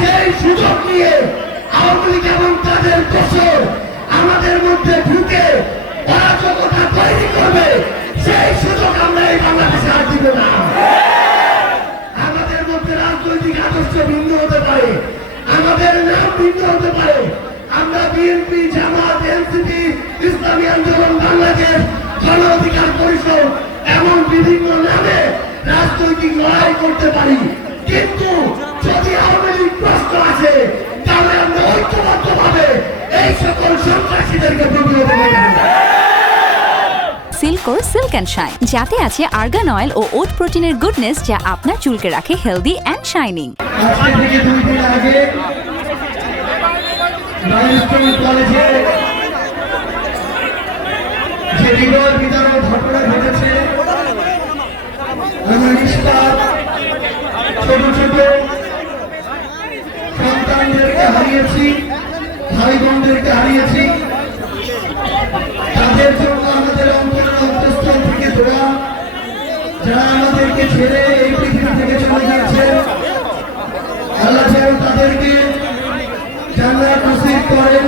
সেই সুযোগ নিয়ে আওয়ামী লীগ এবং তাদের দোষর আমাদের মধ্যে ঢুকে অরাজকতা তৈরি করবে, সেই সুযোগ আমরা এই বাংলাদেশে আর দিব না। আমাদের মধ্যে রাজনৈতিক আদর্শ ভিন্ন হতে পারে, আমাদের নাম ভিন্ন হতে পারে। আমরা বিএনপি, জামাত, এনসিপি, ইসলামী আন্দোলন বাংলাদেশ জন অধিকার পরিষদ এমন বিভিন্ন নামে রাজনৈতিক লড়াই করতে পারি। কিন্তু আছে তাহলে আমরা ঐক্যবদ্ধ ভাবে এই সকল সন্ত্রাসীদেরকে প্রতিরোধ সিল্কোর সিল্ক অ্যান্ড শাইন যাতে আছে আর্গান অয়েল ও ওট প্রোটিনের গুডনেস যা আপনার চুলকে রাখে হেলদি অ্যান্ড শাইনিং আজকে থেকে দুই দিন আগে কলেজে যে বিরল বিতরণ ঘটনা ঘটেছে আমরা নিষ্পাপ ছোট ছোট সন্তানদেরকে হারিয়েছি, ভাই বোনদেরকে হারিয়েছি। তাদের জন্য আমাদের অন্তরের অন্তঃস্থল থেকে দোয়া। যারা আমাদেরকে ছেড়ে এই পৃথিবী থেকে চলে গিয়েছে আল্লাহ যেন তাদেরকে জান্নাত নসিব করেন।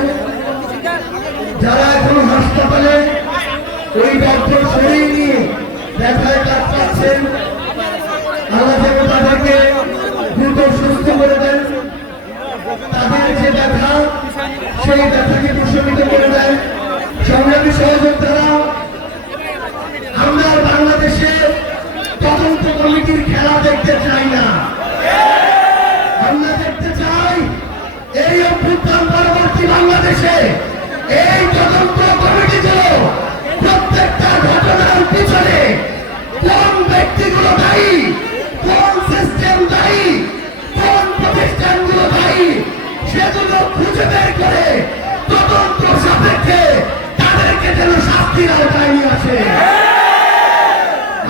যারা এখন হাসপাতালে, ওই ডক্টর শরীর নিয়ে দেখায় কাজ পাচ্ছেন আল্লাহ যেন তাদেরকে দ্রুত সুস্থ করে দেন তাদের যে ব্যথা সেই ব্যথাকে প্রশমিত করে দেন সংগ্রামী সহযোদ্ধারা আমরা বাংলাদেশে তদন্ত কমিটির খেলা দেখতে চাই না আমরা দেখতে চাই এই অভ্যুত্থান পরবর্তী বাংলাদেশে, এই তদন্ত কমিটি প্রত্যেকটা শাস্তির আওতায় নিয়ে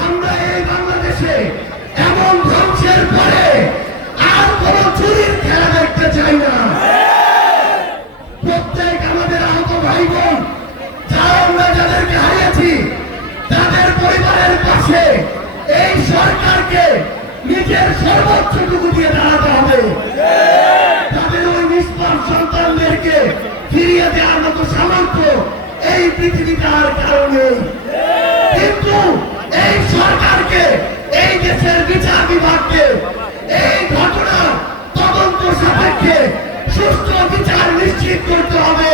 আমরা এই বাংলাদেশে এমন ধ্বংসের পরে আর কোন চুরির খেলা দেখতে চাই না। প্রত্যেক আমাদের আহত ভাই বোন আমরা যাদেরকে হারিয়েছি, তাদের পরিবারের পাশে এই সরকারকে নিজের সর্বোচ্চটুকু দিয়ে দাঁড়াতে হবে। তাদের ওই নিষ্পাপ সন্তানদেরকে ফিরিয়ে পৃথিবীতে আর কারও নেই। কিন্তু এই সরকারকে, এই দেশের বিচার বিভাগকে, এই ঘটনা তদন্ত সাপেক্ষে সুস্থ বিচার নিশ্চিত করতে হবে।